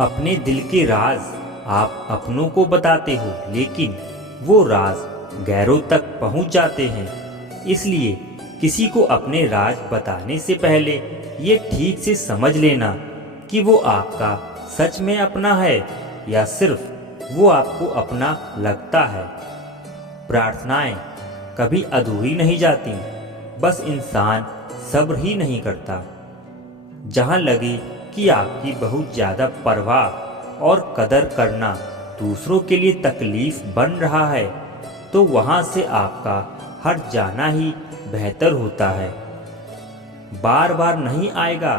अपने दिल के राज आप अपनों को बताते हो, लेकिन वो राज गैरों तक पहुंच जाते हैं। इसलिए किसी को अपने राज बताने से पहले ये ठीक से समझ लेना कि वो आपका सच में अपना है या सिर्फ वो आपको अपना लगता है। प्रार्थनाएं कभी अधूरी नहीं जाती, बस इंसान सब्र ही नहीं करता। जहां लगे कि आपकी बहुत ज़्यादा परवाह और कदर करना दूसरों के लिए तकलीफ बन रहा है, तो वहां से आपका हट जाना ही बेहतर होता है। बार बार नहीं आएगा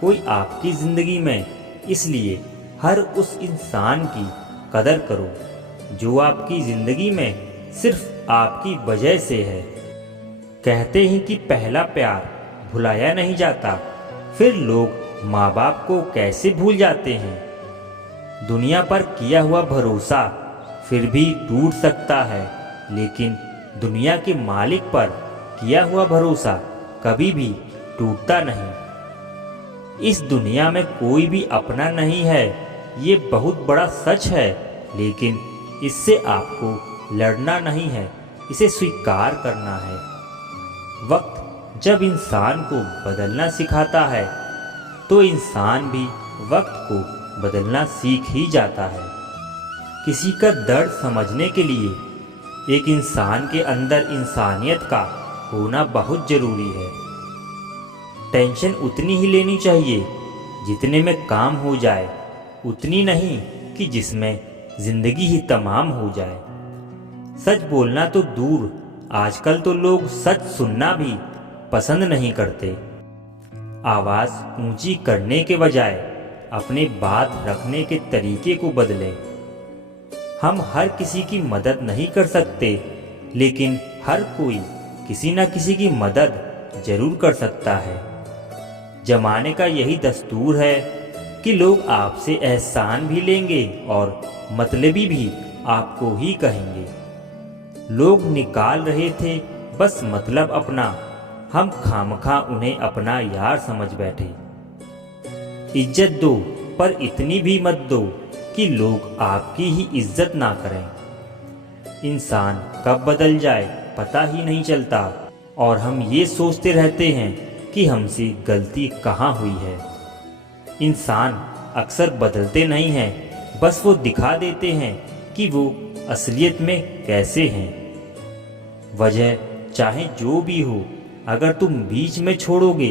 कोई आपकी ज़िंदगी में, इसलिए हर उस इंसान की कदर करो जो आपकी ज़िंदगी में सिर्फ आपकी वजह से है। कहते हैं कि पहला प्यार भुलाया नहीं जाता, फिर लोग माँ बाप को कैसे भूल जाते हैं। दुनिया पर किया हुआ भरोसा फिर भी टूट सकता है, लेकिन दुनिया के मालिक पर किया हुआ भरोसा कभी भी टूटता नहीं। इस दुनिया में कोई भी अपना नहीं है, ये बहुत बड़ा सच है, लेकिन इससे आपको लड़ना नहीं है, इसे स्वीकार करना है। वक्त जब इंसान को बदलना सिखाता है, तो इंसान भी वक्त को बदलना सीख ही जाता है। किसी का दर्द समझने के लिए एक इंसान के अंदर इंसानियत का होना बहुत ज़रूरी है। टेंशन उतनी ही लेनी चाहिए जितने में काम हो जाए, उतनी नहीं कि जिसमें ज़िंदगी ही तमाम हो जाए। सच बोलना तो दूर, आजकल तो लोग सच सुनना भी पसंद नहीं करते। आवाज़ ऊंची करने के बजाय अपने बात रखने के तरीके को बदलें। हम हर किसी की मदद नहीं कर सकते, लेकिन हर कोई किसी न किसी की मदद जरूर कर सकता है। जमाने का यही दस्तूर है कि लोग आपसे एहसान भी लेंगे और मतलबी भी आपको ही कहेंगे। लोग निकाल रहे थे बस मतलब अपना, हम खामखा उन्हें अपना यार समझ बैठे। इज्जत दो, पर इतनी भी मत दो कि लोग आपकी ही इज्जत ना करें। इंसान कब बदल जाए पता ही नहीं चलता, और हम ये सोचते रहते हैं कि हमसे गलती कहाँ हुई है। इंसान अक्सर बदलते नहीं हैं, बस वो दिखा देते हैं कि वो असलियत में कैसे हैं। वजह चाहे जो भी हो, अगर तुम बीच में छोड़ोगे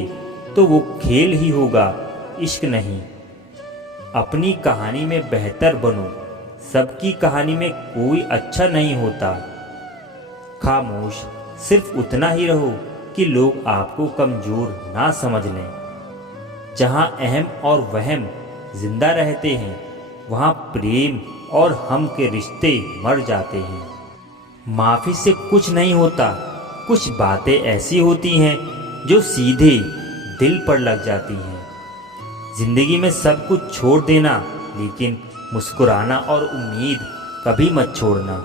तो वो खेल ही होगा, इश्क नहीं। अपनी कहानी में बेहतर बनो, सबकी कहानी में कोई अच्छा नहीं होता। खामोश सिर्फ उतना ही रहो कि लोग आपको कमज़ोर ना समझ लें। जहाँ अहम और वहम जिंदा रहते हैं, वहाँ प्रेम और हम के रिश्ते मर जाते हैं। माफ़ी से कुछ नहीं होता, कुछ बातें ऐसी होती हैं जो सीधे दिल पर लग जाती हैं। ज़िंदगी में सब कुछ छोड़ देना, लेकिन मुस्कुराना और उम्मीद कभी मत छोड़ना।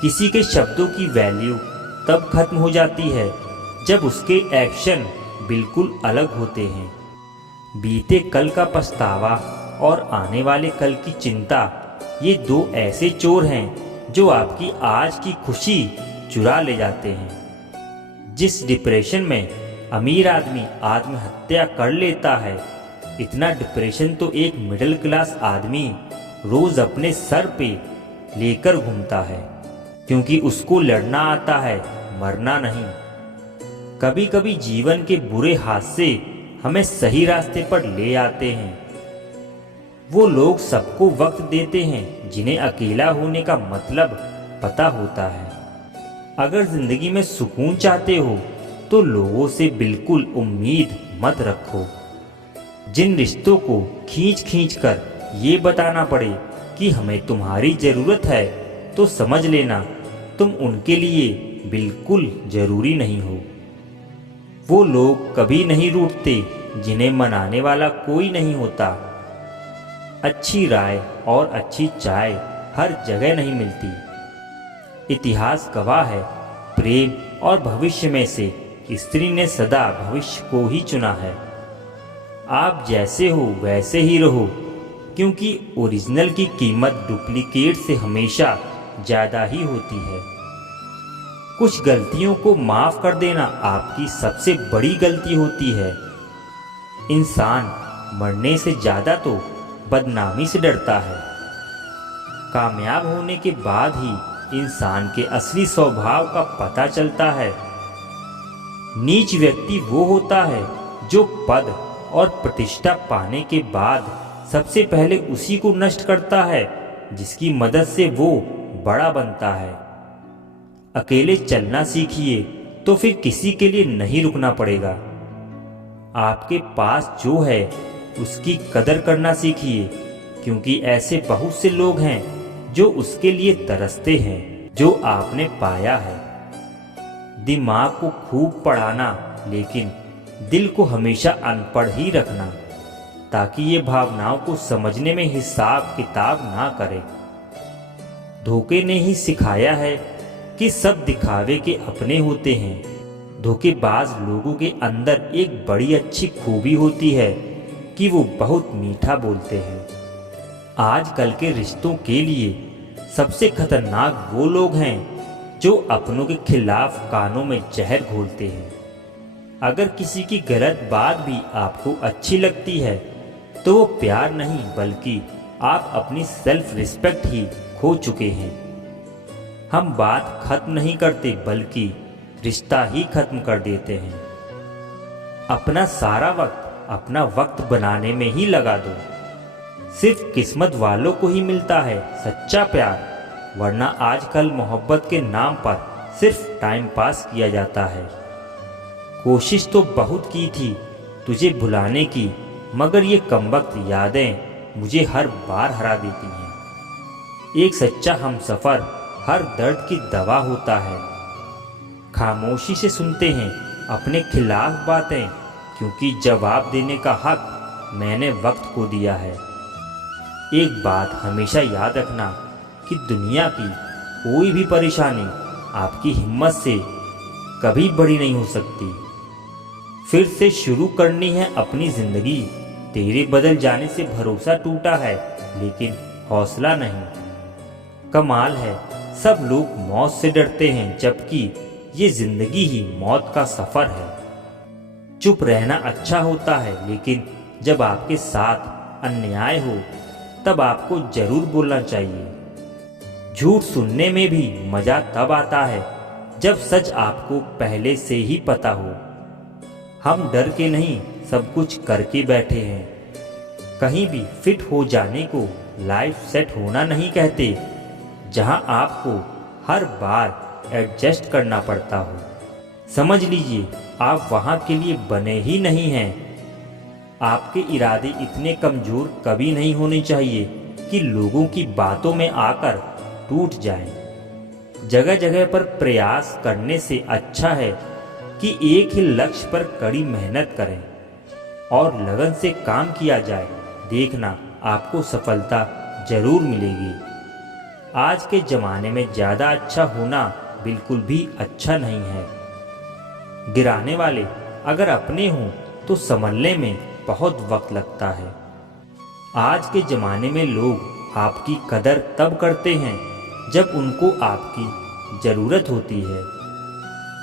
किसी के शब्दों की वैल्यू तब खत्म हो जाती है जब उसके एक्शन बिल्कुल अलग होते हैं। बीते कल का पछतावा और आने वाले कल की चिंता, ये दो ऐसे चोर हैं जो आपकी आज की खुशी चुरा ले जाते हैं। जिस डिप्रेशन में अमीर आदमी आत्महत्या कर लेता है, इतना डिप्रेशन तो एक मिडिल क्लास आदमी रोज अपने सर पे लेकर घूमता है, क्योंकि उसको लड़ना आता है, मरना नहीं। कभी कभी जीवन के बुरे हादसे हमें सही रास्ते पर ले आते हैं। वो लोग सबको वक्त देते हैं जिन्हें अकेला होने का मतलब पता होता है। अगर जिंदगी में सुकून चाहते हो तो लोगों से बिल्कुल उम्मीद मत रखो। जिन रिश्तों को खींच खींच कर ये बताना पड़े कि हमें तुम्हारी ज़रूरत है, तो समझ लेना तुम उनके लिए बिल्कुल ज़रूरी नहीं हो। वो लोग कभी नहीं रूठते जिन्हें मनाने वाला कोई नहीं होता। अच्छी राय और अच्छी चाय हर जगह नहीं मिलती। इतिहास गवाह है, प्रेम और भविष्य में से स्त्री ने सदा भविष्य को ही चुना है। आप जैसे हो वैसे ही रहो, क्योंकि ओरिजिनल की कीमत डुप्लीकेट से हमेशा ज़्यादा ही होती है। कुछ गलतियों को माफ़ कर देना आपकी सबसे बड़ी गलती होती है। इंसान मरने से ज़्यादा तो बदनामी से डरता है। कामयाब होने के बाद ही इंसान के असली स्वभाव का पता चलता है। नीच व्यक्ति वो होता है जो पद और प्रतिष्ठा पाने के बाद सबसे पहले उसी को नष्ट करता है जिसकी मदद से वो बड़ा बनता है। अकेले चलना सीखिए तो फिर किसी के लिए नहीं रुकना पड़ेगा। आपके पास जो है उसकी कदर करना सीखिए, क्योंकि ऐसे बहुत से लोग हैं जो उसके लिए तरसते हैं जो आपने पाया है। दिमाग को खूब पढ़ाना, लेकिन दिल को हमेशा अनपढ़ ही रखना, ताकि ये भावनाओं को समझने में हिसाब किताब ना करे। धोखे ने ही सिखाया है कि सब दिखावे के अपने होते हैं। धोखेबाज लोगों के अंदर एक बड़ी अच्छी खूबी होती है कि वो बहुत मीठा बोलते हैं। आजकल के रिश्तों के लिए सबसे खतरनाक वो लोग हैं जो अपनों के खिलाफ कानों में जहर घोलते हैं। अगर किसी की गलत बात भी आपको अच्छी लगती है तो वो प्यार नहीं, बल्कि आप अपनी सेल्फ रिस्पेक्ट ही खो चुके हैं। हम बात खत्म नहीं करते, बल्कि रिश्ता ही खत्म कर देते हैं। अपना सारा वक्त अपना वक्त बनाने में ही लगा दो। सिर्फ किस्मत वालों को ही मिलता है सच्चा प्यार, वरना आजकल मोहब्बत के नाम पर सिर्फ टाइम पास किया जाता है। कोशिश तो बहुत की थी तुझे भुलाने की, मगर ये कमबख्त यादें मुझे हर बार हरा देती हैं। एक सच्चा हमसफ़र हर दर्द की दवा होता है। खामोशी से सुनते हैं अपने खिलाफ बातें, क्योंकि जवाब देने का हक मैंने वक्त को दिया है। एक बात हमेशा याद रखना कि दुनिया की कोई भी परेशानी आपकी हिम्मत से कभी बड़ी नहीं हो सकती। फिर से शुरू करनी है अपनी ज़िंदगी। तेरे बदल जाने से भरोसा टूटा है, लेकिन हौसला नहीं। कमाल है, सब लोग मौत से डरते हैं, जबकि ये ज़िंदगी ही मौत का सफ़र है। चुप रहना अच्छा होता है, लेकिन जब आपके साथ अन्याय हो तब आपको ज़रूर बोलना चाहिए। झूठ सुनने में भी मज़ा तब आता है जब सच आपको पहले से ही पता हो। हम डर के नहीं, सब कुछ करके बैठे हैं। कहीं भी फिट हो जाने को लाइफ सेट होना नहीं कहते, जहां आपको हर बार एडजस्ट करना पड़ता हो। समझ लीजिए आप वहां के लिए बने ही नहीं हैं। आपके इरादे इतने कमज़ोर कभी नहीं होने चाहिए कि लोगों की बातों में आकर टूट जाएं। जगह जगह पर प्रयास करने से अच्छा है कि एक ही लक्ष्य पर कड़ी मेहनत करें और लगन से काम किया जाए। देखना आपको सफलता जरूर मिलेगी। आज के ज़माने में ज़्यादा अच्छा होना बिल्कुल भी अच्छा नहीं है। गिराने वाले अगर अपने हों तो संभलने में बहुत वक्त लगता है। आज के ज़माने में लोग आपकी कदर तब करते हैं जब उनको आपकी ज़रूरत होती है।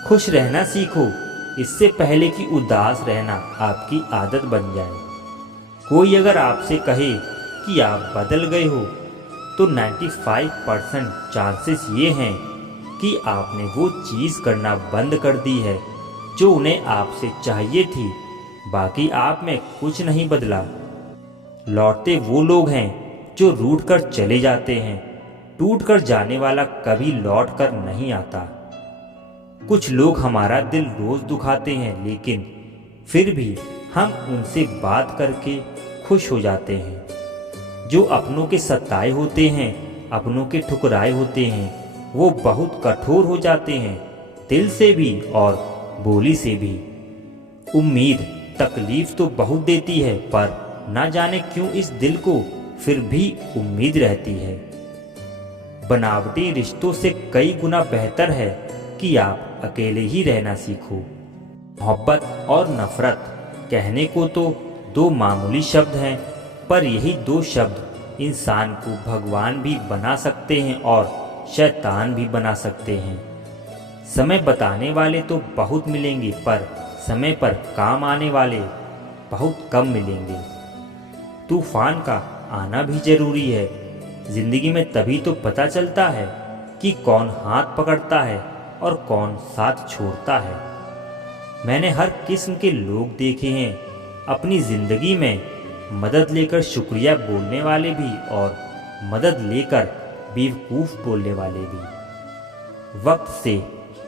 खुश रहना सीखो, इससे पहले कि उदास रहना आपकी आदत बन जाए। कोई अगर आपसे कहे कि आप बदल गए हो तो 95% चांसेस ये हैं कि आपने वो चीज़ करना बंद कर दी है जो उन्हें आपसे चाहिए थी। बाकी आप में कुछ नहीं बदला। लौटते वो लोग हैं जो रूठ कर चले जाते हैं। टूट कर जाने वाला कभी लौट कर नहीं आता। कुछ लोग हमारा दिल रोज़ दुखाते हैं, लेकिन फिर भी हम उनसे बात करके खुश हो जाते हैं। जो अपनों के सताए होते हैं, अपनों के ठुकराए होते हैं, वो बहुत कठोर हो जाते हैं, दिल से भी और बोली से भी। उम्मीद तकलीफ तो बहुत देती है, पर ना जाने क्यों इस दिल को फिर भी उम्मीद रहती है। बनावटी रिश्तों से कई गुना बेहतर है कि आप अकेले ही रहना सीखो। मोहब्बत और नफरत कहने को तो दो मामूली शब्द हैं, पर यही दो शब्द इंसान को भगवान भी बना सकते हैं और शैतान भी बना सकते हैं। समय बताने वाले तो बहुत मिलेंगे, पर समय पर काम आने वाले बहुत कम मिलेंगे। तूफान का आना भी जरूरी है। जिंदगी में तभी तो पता चलता है कि कौन हाथ पकड़ता है और कौन साथ छोड़ता है। मैंने हर किस्म के लोग देखे हैं, अपनी जिंदगी में मदद लेकर शुक्रिया बोलने वाले भी और मदद लेकर बेवकूफ़ बोलने वाले भी। वक्त से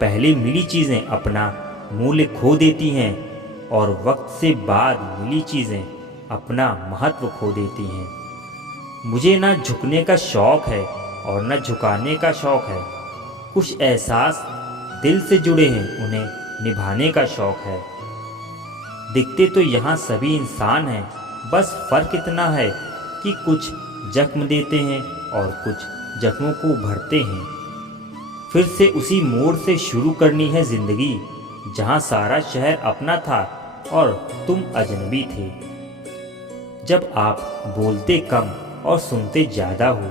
पहले मिली चीज़ें अपना मूल्य खो देती हैं और वक्त से बाद मिली चीज़ें अपना महत्व खो देती हैं। मुझे ना झुकने का शौक़ है और न झुकाने का शौक़ है। कुछ एहसास दिल से जुड़े हैं, उन्हें निभाने का शौक़ है। दिखते तो यहाँ सभी इंसान हैं, बस फ़र्क इतना है कि कुछ जख्म देते हैं और कुछ जख्मों को भरते हैं। फिर से उसी मोड़ से शुरू करनी है ज़िंदगी, जहाँ सारा शहर अपना था और तुम अजनबी थे। जब आप बोलते कम और सुनते ज़्यादा हो,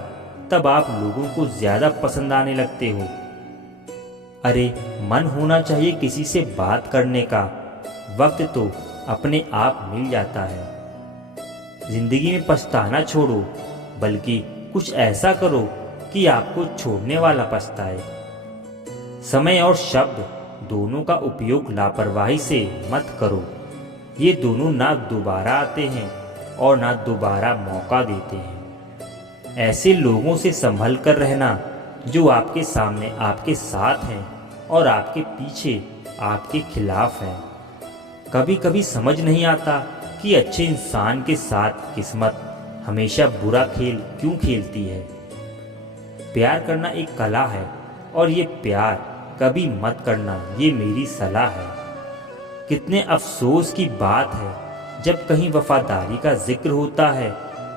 तब आप लोगों को ज़्यादा पसंद आने लगते हो। अरे मन होना चाहिए किसी से बात करने का, वक्त तो अपने आप मिल जाता है। ज़िंदगी में पछताना छोड़ो, बल्कि कुछ ऐसा करो कि आपको छोड़ने वाला पछताए। समय और शब्द दोनों का उपयोग लापरवाही से मत करो। ये दोनों ना दोबारा आते हैं और ना दोबारा मौका देते हैं। ऐसे लोगों से संभल कर रहना जो आपके सामने आपके साथ हैं और आपके पीछे आपके खिलाफ हैं। कभी कभी समझ नहीं आता कि अच्छे इंसान के साथ किस्मत हमेशा बुरा खेल क्यों खेलती है। प्यार करना एक कला है और ये प्यार कभी मत करना, ये मेरी सलाह है। कितने अफसोस की बात है, जब कहीं वफादारी का जिक्र होता है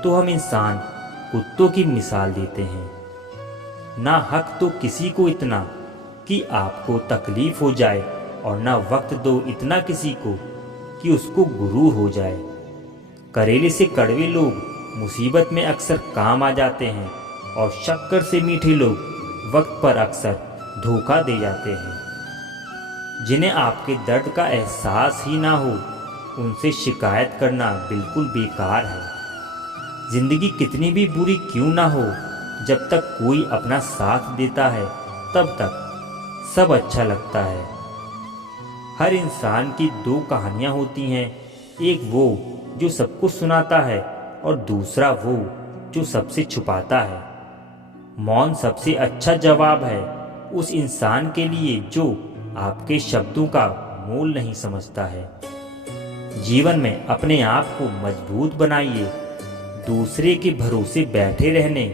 तो हम इंसान कुत्तों की मिसाल देते हैं। ना हक तो किसी को इतना कि आपको तकलीफ हो जाए, और ना वक्त दो इतना किसी को कि उसको गुरूर हो जाए। करेले से कड़वे लोग मुसीबत में अक्सर काम आ जाते हैं और शक्कर से मीठे लोग वक्त पर अक्सर धोखा दे जाते हैं। जिन्हें आपके दर्द का एहसास ही ना हो, उनसे शिकायत करना बिल्कुल बेकार है। जिंदगी कितनी भी बुरी क्यों ना हो, जब तक कोई अपना साथ देता है तब तक सब अच्छा लगता है। हर इंसान की दो कहानियाँ होती हैं, एक वो जो सबको सुनाता है और दूसरा वो जो सबसे छुपाता है। मौन सबसे अच्छा जवाब है उस इंसान के लिए जो आपके शब्दों का मोल नहीं समझता है। जीवन में अपने आप को मजबूत बनाइए। दूसरे के भरोसे बैठे रहने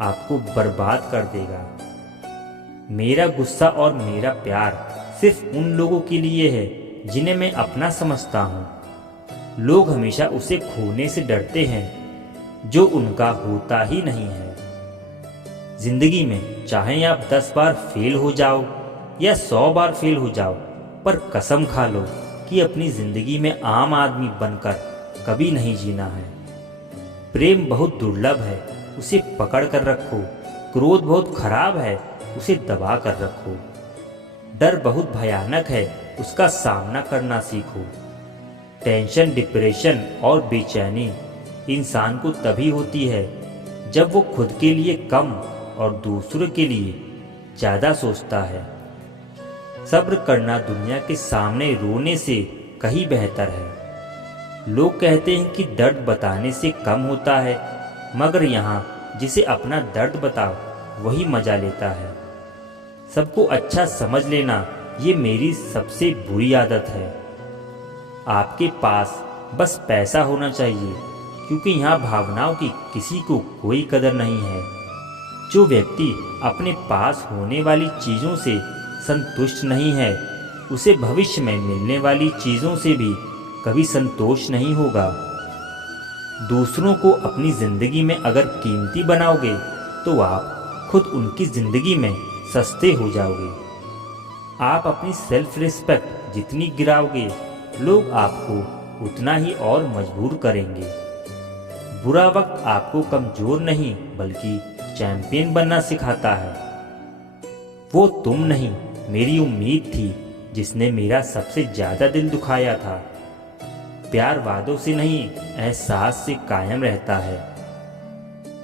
आपको बर्बाद कर देगा। मेरा गुस्सा और मेरा प्यार सिर्फ उन लोगों के लिए है जिन्हें मैं अपना समझता हूँ। लोग हमेशा उसे खोने से डरते हैं जो उनका होता ही नहीं है। जिंदगी में चाहे आप 10 बार फेल हो जाओ या 100 बार फेल हो जाओ, पर कसम खा लो कि अपनी जिंदगी में आम आदमी बनकर कभी नहीं जीना है। प्रेम बहुत दुर्लभ है, उसे पकड़ कर रखो। क्रोध बहुत खराब है, उसे दबा कर रखो। डर बहुत भयानक है, उसका सामना करना सीखो। टेंशन, डिप्रेशन और बेचैनी इंसान को तभी होती है जब वो खुद के लिए कम और दूसरों के लिए ज़्यादा सोचता है। सब्र करना दुनिया के सामने रोने से कहीं बेहतर है। लोग कहते हैं कि दर्द बताने से कम होता है, मगर यहाँ जिसे अपना दर्द बताओ वही मजा लेता है। सबको अच्छा समझ लेना ये मेरी सबसे बुरी आदत है। आपके पास बस पैसा होना चाहिए, क्योंकि यहाँ भावनाओं की किसी को कोई कदर नहीं है। जो व्यक्ति अपने पास होने वाली चीज़ों से संतुष्ट नहीं है, उसे भविष्य में मिलने वाली चीज़ों से भी कभी संतोष नहीं होगा। दूसरों को अपनी ज़िंदगी में अगर कीमती बनाओगे तो आप खुद उनकी ज़िंदगी में सस्ते हो जाओगे। आप अपनी सेल्फ रिस्पेक्ट जितनी गिराओगे, लोग आपको उतना ही और मजबूर करेंगे। बुरा वक्त आपको कमजोर नहीं बल्कि चैंपियन बनना सिखाता है। वो तुम नहीं, मेरी उम्मीद थी जिसने मेरा सबसे ज़्यादा दिल दुखाया था। प्यार वादों से नहीं, एहसास से कायम रहता है।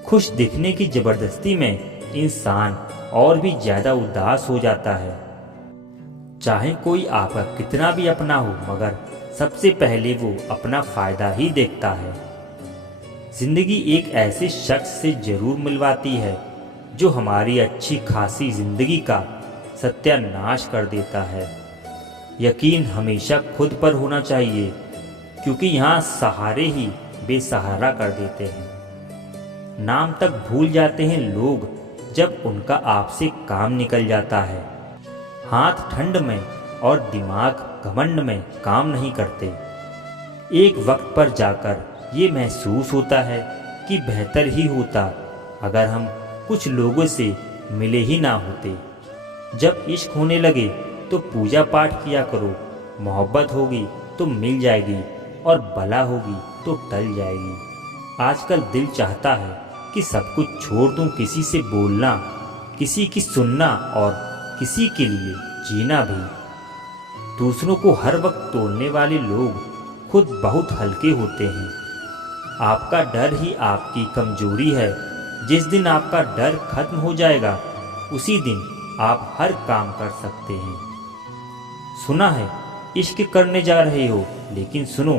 खुश दिखने की ज़बरदस्ती में इंसान और भी ज़्यादा उदास हो जाता है। चाहे कोई आपका कितना भी अपना हो, मगर सबसे पहले वो अपना फ़ायदा ही देखता है। ज़िंदगी एक ऐसे शख्स से ज़रूर मिलवाती है जो हमारी अच्छी खासी ज़िंदगी का सत्यानाश कर देता है। यकीन हमेशा खुद पर होना चाहिए, क्योंकि यहाँ सहारे ही बेसहारा कर देते हैं। नाम तक भूल जाते हैं लोग जब उनका आपसे काम निकल जाता है। हाथ ठंड में और दिमाग घमंड में काम नहीं करते। एक वक्त पर जाकर ये महसूस होता है कि बेहतर ही होता अगर हम कुछ लोगों से मिले ही ना होते। जब इश्क होने लगे तो पूजा पाठ किया करो। मोहब्बत होगी तो मिल जाएगी और बला होगी तो टल जाएगी। आजकल दिल चाहता है कि सब कुछ छोड़ दूं, किसी से बोलना, किसी की सुनना और किसी के लिए जीना भी। दूसरों को हर वक्त तोड़ने वाले लोग खुद बहुत हल्के होते हैं। आपका डर ही आपकी कमजोरी है। जिस दिन आपका डर खत्म हो जाएगा उसी दिन आप हर काम कर सकते हैं। सुना है इश्क करने जा रहे हो, लेकिन सुनो,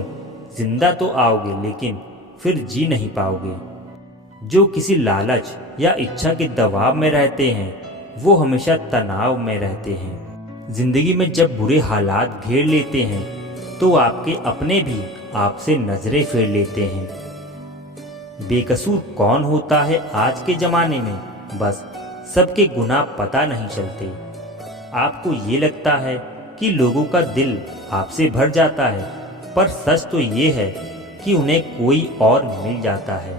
जिंदा तो आओगे लेकिन फिर जी नहीं पाओगे। जो किसी लालच या इच्छा के दबाव में रहते हैं वो हमेशा तनाव में रहते हैं। जिंदगी में जब बुरे हालात घेर लेते हैं तो आपके अपने भी आपसे नजरें फेर लेते हैं। बेकसूर कौन होता है आज के ज़माने में, बस सबके गुनाह पता नहीं चलते। आपको ये लगता है कि लोगों का दिल आपसे भर जाता है, पर सच तो ये है कि उन्हें कोई और मिल जाता है।